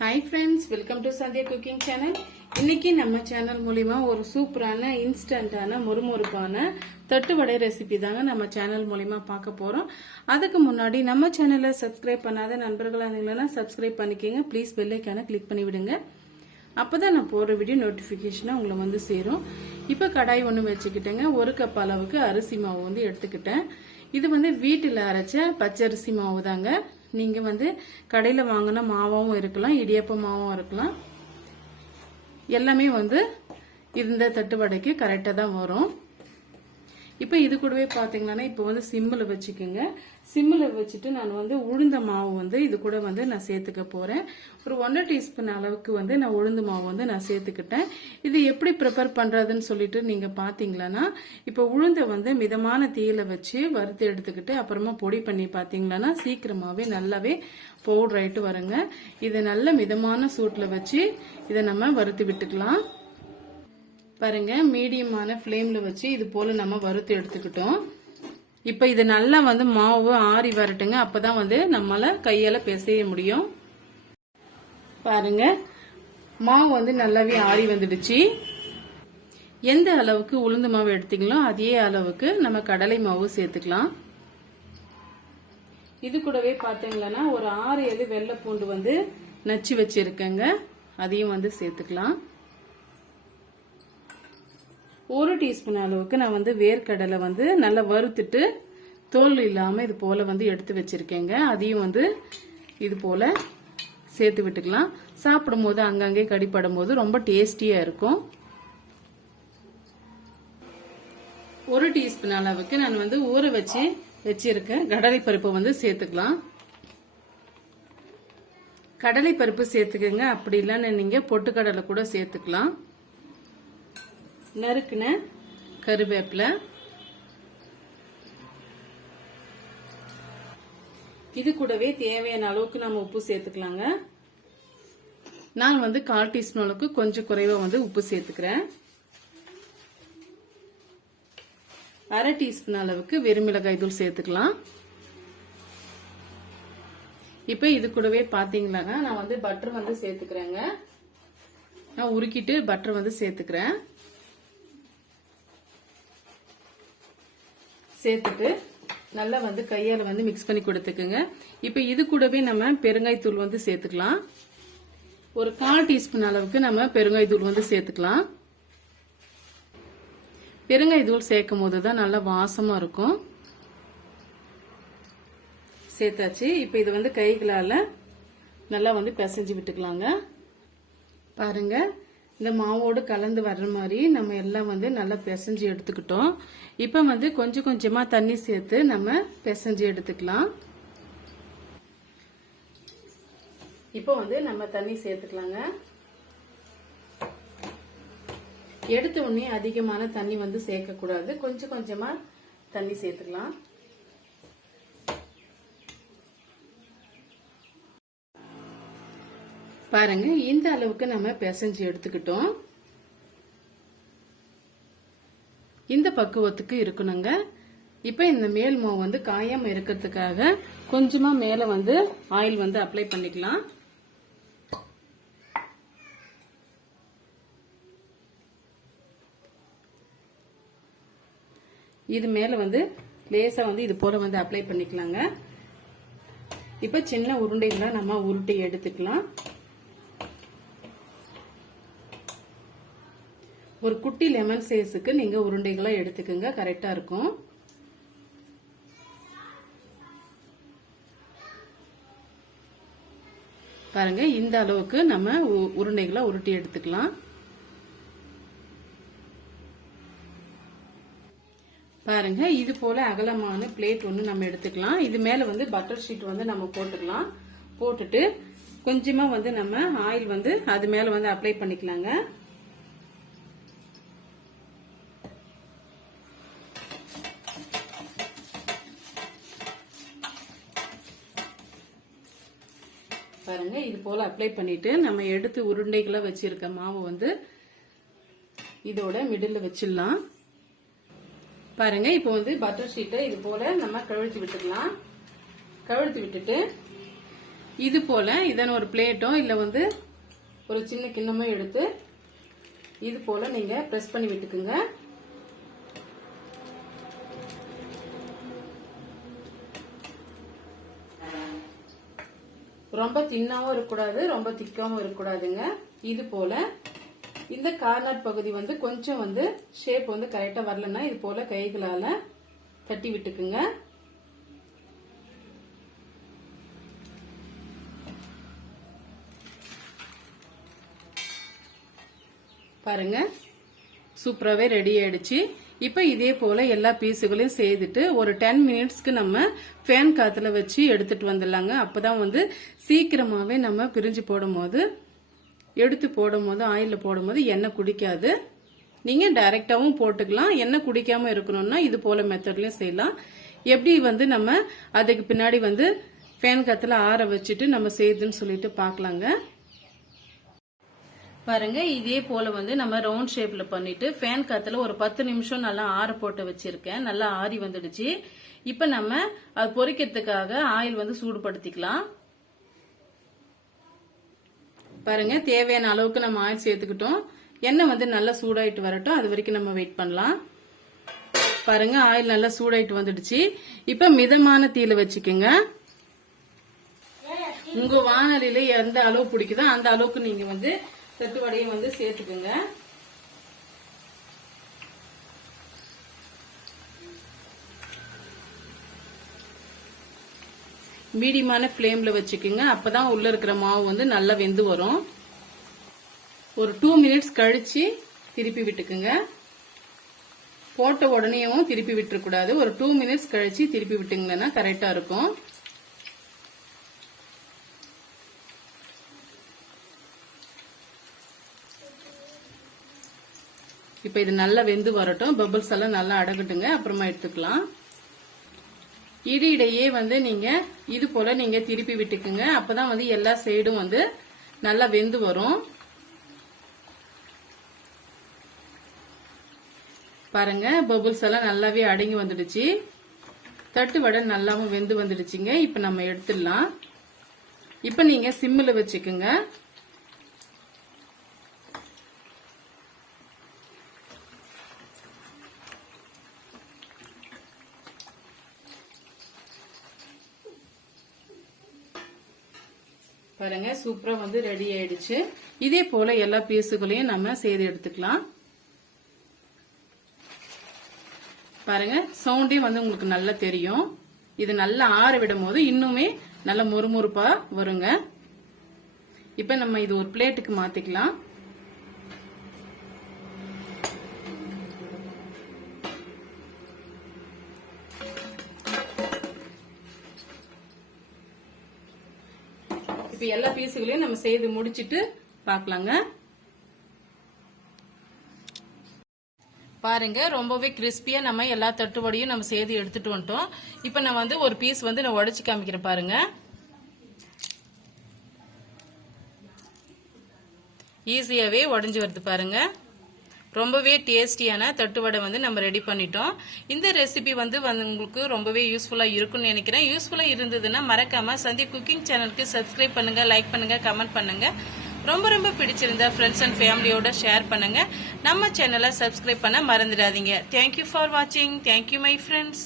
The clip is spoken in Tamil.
Hi friends welcome to Sandhya cooking channel இன்னைக்கு நம்ம சேனல் மூலிமா ஒரு சூப்பரான இன்ஸ்டண்ட்டான மொறுமொறுப்பான தட்டுவடை ரெசிபி தாங்க நம்ம சேனல் மூலிமா பார்க்க போகிறோம் அதுக்கு முன்னாடி நம்ம சேனலை சப்ஸ்கிரைப் பண்ணாத நண்பர்களாக இருந்தீங்கன்னா சப்ஸ்கிரைப் பண்ணிக்கோங்க. ப்ளீஸ் பெல்லைக்கான கிளிக் பண்ணி விடுங்க. அப்பதான் நான் போடுற வீடியோ நோட்டிஃபிகேஷனாக உங்களை வந்து சேரும். இப்போ கடாய் ஒன்று வச்சுக்கிட்டேங்க. ஒரு கப் அளவுக்கு அரிசி மாவு வந்து எடுத்துக்கிட்டேன். இது வந்து வீட்டில் அரைச்ச பச்சரிசி மாவு தாங்க நீங்கள் வந்து கடையில் வாங்கின மாவாவும் இருக்கலாம் இடியப்ப மாவும் இருக்கலாம். எல்லாமே வந்து இந்த தட்டுவடைக்கு கரெக்டாக தான் வரும். இப்போ இது கூடவே பார்த்தீங்கன்னா இப்போ வந்து சிம்மில் வச்சுக்கோங்க. சிம்மில் வச்சுட்டு நான் வந்து உளுந்த மாவு வந்து இது கூட வந்து நான் சேர்த்துக்க போகிறேன் ஒரு ஒன்றரை டீஸ்பூன் அளவுக்கு வந்து நான் உளுந்து மாவு வந்து நான் சேர்த்துக்கிட்டேன். இது எப்படி ப்ரிப்பேர் பண்ணுறதுன்னு சொல்லிட்டு நீங்கள் பார்த்தீங்களன்னா இப்போ உளுந்தை வந்து மிதமான தீயில வச்சு வறுத்து எடுத்துக்கிட்டு அப்புறமா பொடி பண்ணி பார்த்தீங்களன்னா சீக்கிரமாகவே நல்லாவே பவுடர் ஆகிட்டு வருங்க. இதை நல்ல மிதமான சூட்டில் வச்சு இதை நம்ம வறுத்து விட்டுக்கலாம். பாருங்க மீடியமான ஃப்ளேம்ல வச்சு இது போல நம்ம வறுத்து எடுத்துக்கிட்டோம். இப்போ இது நல்லா வந்து மாவு ஆறி வரட்டுங்க. அப்பதான் வந்து நம்மளால் கையால பிசைய முடியும். பாருங்க மாவு வந்து நல்லாவே ஆறி வந்துடுச்சு. எந்த அளவுக்கு உளுந்து மாவு எடுத்தீங்களோ அதே அளவுக்கு நம்ம கடலை மாவு சேர்த்துக்கலாம். இது கூடவே பார்த்தீங்களன்னா ஒரு ஆறு ஏழு வெள்ளை பூண்டு வந்து நச்சு வச்சிருக்கேங்க. அதையும் வந்து சேர்த்துக்கலாம். ஒரு டீஸ்பூன் அளவுக்கு நான் வந்து வேர்க்கடலை வந்து நல்லா வறுத்துட்டு தோல் இல்லாமல் இது போல் வந்து எடுத்து வச்சிருக்கேங்க. அதையும் வந்து இது போல் சேர்த்து விட்டுக்கலாம். சாப்பிடும்போது அங்கங்கே கடிப்படும் போது ரொம்ப டேஸ்டியாக இருக்கும். ஒரு டீஸ்பூன் அளவுக்கு நான் வந்து ஊற வச்சு வச்சிருக்கேன். கடலை பருப்பை வந்து சேர்த்துக்கலாம். கடலை பருப்பு சேர்த்துக்கங்க. அப்படி இல்லைன்னு நீங்கள் பொட்டுக்கடலை கூட சேர்த்துக்கலாம். நறுக்குன கருவேப்பிலை. இது கூடவே தேவையான அளவுக்கு நம்ம உப்பு சேர்த்துக்கலாங்க. நான் வந்து கால் டீஸ்பூன் அளவுக்கு கொஞ்சம் குறைவா வந்து உப்பு சேர்த்துக்கிறேன். அரை டீஸ்பூன் அளவுக்கு வெறுமிளகாய் தூள் சேர்த்துக்கலாம். இப்போ இது கூடவே பாத்தீங்களாங்க நான் வந்து பட்டர் வந்து சேர்த்துக்கிறேங்க. நான் உருக்கிட்டு பட்டர் வந்து சேர்த்துக்கிறேன். சேர்த்துட்டு நல்லா வந்து கையால் வந்து மிக்ஸ் பண்ணி கொடுத்துக்குங்க. இப்போ இது கூடவே நம்ம பெருங்காய்த்தூள் வந்து சேர்த்துக்கலாம். ஒரு கால் டீஸ்பூன் அளவுக்கு நம்ம பெருங்காயத்தூள் வந்து சேர்த்துக்கலாம். பெருங்காய்த்தூள் சேர்க்கும் போது தான் நல்லா வாசமாக இருக்கும். சேர்த்தாச்சு. இப்போ இது வந்து கைகளால் நல்லா வந்து பிசைஞ்சு விட்டுக்கலாங்க. பாருங்கள் இந்த மாவோடு கலந்து வர்ற மாதிரி நம்ம எல்லாம் வந்து நல்லா பிசைஞ்சு எடுத்துக்கிட்டோம். இப்போ வந்து கொஞ்சம் கொஞ்சமாக தண்ணி சேர்த்து நம்ம பிசைஞ்சு எடுத்துக்கலாம். இப்போ வந்து நம்ம தண்ணி சேர்த்துக்கலாங்க. எடுத்த உடனே அதிகமான தண்ணி வந்து சேர்க்கக்கூடாது. கொஞ்சம் கொஞ்சமாக தண்ணி சேர்த்துக்கலாம். பாருங்க இந்த அளவுக்கு நம்ம பிசைஞ்சு எடுத்துக்கிட்டோம். இந்த பக்குவத்துக்கு இருக்கணுங்க. இப்ப இந்த மேல் மாவு வந்து காயாம இருக்கிறதுக்காக கொஞ்சமா மேல வந்து ஆயில் வந்து அப்ளை பண்ணிக்கலாம். இது மேல வந்து லேசா வந்து இது போல வந்து அப்ளை பண்ணிக்கலாங்க. இப்ப சின்ன உருண்டைகளா நம்ம உருட்டி எடுத்துக்கலாம். ஒரு குட்டி லெமன் சைஸுக்கு நீங்கள் உருண்டைகளை எடுத்துக்கோங்க. கரெக்டாக இருக்கும். பாருங்க இந்த அளவுக்கு நம்ம உருண்டைகளை உருட்டி எடுத்துக்கலாம். பாருங்க இது போல அகலமான பிளேட் ஒன்று நம்ம எடுத்துக்கலாம். இது மேல வந்து பட்டர் ஷீட் வந்து நம்ம போட்டுக்கலாம். போட்டுட்டு கொஞ்சமா வந்து நம்ம ஆயில் வந்து அது மேல வந்து அப்ளை பண்ணிக்கலாங்க. பாருங்க இது போல அப்ளை பண்ணிட்டு நம்ம எடுத்து உருண்டைகளை வச்சிருக்க மாவு வந்து இதோட மிடில் வச்சிடலாம். பாருங்க இப்போ வந்து பட்டர் ஷீட்டை இது போல நம்ம கவிழ்த்து விட்டுக்கலாம் கவிழ்த்து விட்டுட்டு இது போல இதன் ஒரு பிளேட்டோ இல்லை வந்து ஒரு சின்ன கிண்ணமோ எடுத்து இது போல நீங்க பிரஸ் பண்ணி விட்டுக்குங்க. ரொம்ப தின்னாவும் இருக்கக்கூடாது ரொம்ப திக்காவும் இருக்கக்கூடாதுங்க. இது போல இந்த கார்னர் பகுதி வந்து கொஞ்சம் வந்து ஷேப் வந்து கரெக்டா வரலன்னா இது போல கைகளால தட்டி விட்டுக்குங்க. பாருங்க. சூப்பராகவே ரெடி ஆயிடுச்சு. இப்போ இதே போல எல்லா பீஸுகளையும் செய்துட்டு ஒரு டென் மினிட்ஸ்க்கு நம்ம ஃபேன் காத்துல வச்சு எடுத்துட்டு வந்துடலாங்க. அப்பதான் வந்து சீக்கிரமாகவே நம்ம பிரிஞ்சு போடும்போது எடுத்து போடும்போது ஆயிலில் போடும்போது எண்ணெய் குடிக்காது. நீங்கள் டைரெக்டாகவும் போட்டுக்கலாம். எண்ணெய் குடிக்காமல் இருக்கணும்னா இது போல மெத்தட்லையும் செய்யலாம். எப்படி வந்து நம்ம அதுக்கு பின்னாடி வந்து ஃபேன் காத்துல ஆற வச்சுட்டு நம்ம செய்யுதுன்னு சொல்லிட்டு பார்க்கலாங்க. பாருங்க இதே போல வந்து நம்ம ரவுண்ட் ஷேப்ல பண்ணிட்டு ஃபேன் காத்துல ஒரு பத்து நிமிஷம் நல்லா ஆற போட்டு வச்சிருக்கேன். நல்லா ஆறி வந்துடுச்சு. இப்ப நம்ம அது பொரிக்கிறதுக்காக ஆயில் வந்து சூடுபடுத்திக்கலாம். பாருங்க தேவையான அளவுக்கு நம்ம ஆயில் சேர்த்துக்கிட்டோம். எண்ணெய் வந்து நல்லா சூடாயிட்டு வரட்டும். அது வரைக்கும் நம்ம வெயிட் பண்ணலாம். பாருங்க ஆயில் நல்லா சூடாயிட்டு வந்துடுச்சு. இப்ப மிதமான தீல வச்சுக்கோங்க. உங்க வானொலியில எந்த அளவு பிடிக்குதோ அந்த அளவுக்கு நீங்க வந்து தட்டு வடையும் வந்து சேர்த்துக்குங்க. மீடியமான ஃப்ளேமில் வச்சுக்கோங்க. அப்போ தான் உள்ளே இருக்கிற மாவு வந்து நல்லா வெந்து வரும். ஒரு டூ மினிட்ஸ் கழித்து திருப்பி விட்டுக்குங்க. போட்ட உடனேயும் திருப்பி விட்டுறக்கூடாது. ஒரு டூ மினிட்ஸ் கழித்து திருப்பி விட்டுங்கன்னா கரெக்டாக இருக்கும். இப்போ இது நல்லா வெந்து வரட்டும். பபிள்ஸ் எல்லாம் நல்லா அடகட்டுங்க. அப்புறமா எடுத்துக்கலாம். இடையிடையே வந்து நீங்க இது போல நீங்க திருப்பி விட்டுக்குங்க. அப்பதான் வந்து எல்லா சைடும் வந்து நல்லா வெந்து வரும். பாருங்க பபுள்ஸ் எல்லாம் நல்லாவே அடங்கி வந்துடுச்சு. தட்டு வடை நல்லாவும் வெந்து வந்துடுச்சுங்க. இப்ப நம்ம எடுத்துடலாம். இப்ப நீங்க சிம்மில் வச்சுக்குங்க. பாருங்க சூப்பரா வந்து ரெடி ஆயிடுச்சு. இதே போல எல்லா பீஸுகளையும் நம்ம செய்து எடுத்துக்கலாம். பாருங்க சவுண்டே வந்து உங்களுக்கு நல்லா தெரியும். இது நல்லா ஆற விடும் போது இன்னுமே நல்லா முறுமுறுப்பா வருங்க. இப்ப நம்ம இது ஒரு பிளேட்டுக்கு மாத்திக்கலாம். இப்போ எல்லா பீஸுகளையும் நம்ம செய்து முடிச்சிட்டு பார்க்கலாங்க பாருங்க ரொம்பவே கிறிஸ்பியா நம்ம எல்லா தட்டுவடையும் நம்ம செய்து எடுத்துட்டு வந்துட்டோம். இப்ப நான் வந்து ஒரு பீஸ் வந்து நான் உடைச்சு காமிக்கிறேன் பாருங்க. ஈஸியாவே உடஞ்சி வருது பாருங்க. ரொம்பவே டேஸ்டியான தட்டுவடை வந்து நம்ம ரெடி பண்ணிட்டோம். இந்த ரெசிபி வந்து உங்களுக்கு ரொம்பவே யூஸ்ஃபுல்லா இருக்கும்னு நினைக்கிறேன். யூஸ்ஃபுல்லா இருந்ததுன்னா மறக்காம சந்தியா குக்கிங் சேனலுக்கு சப்ஸ்கிரைப் பண்ணுங்க லைக் பண்ணுங்க கமெண்ட் பண்ணுங்க. ரொம்ப ரொம்ப பிடிச்சிருந்தா ஃப்ரெண்ட்ஸ் அண்ட் ஃபேமிலியோட ஷேர் பண்ணுங்க. நம்ம சேனலை சப்ஸ்கிரைப் பண்ண மறந்துடாதீங்க. தேங்க்யூ ஃபார் வாட்சிங் தேங்க்யூ மை ஃப்ரெண்ட்ஸ்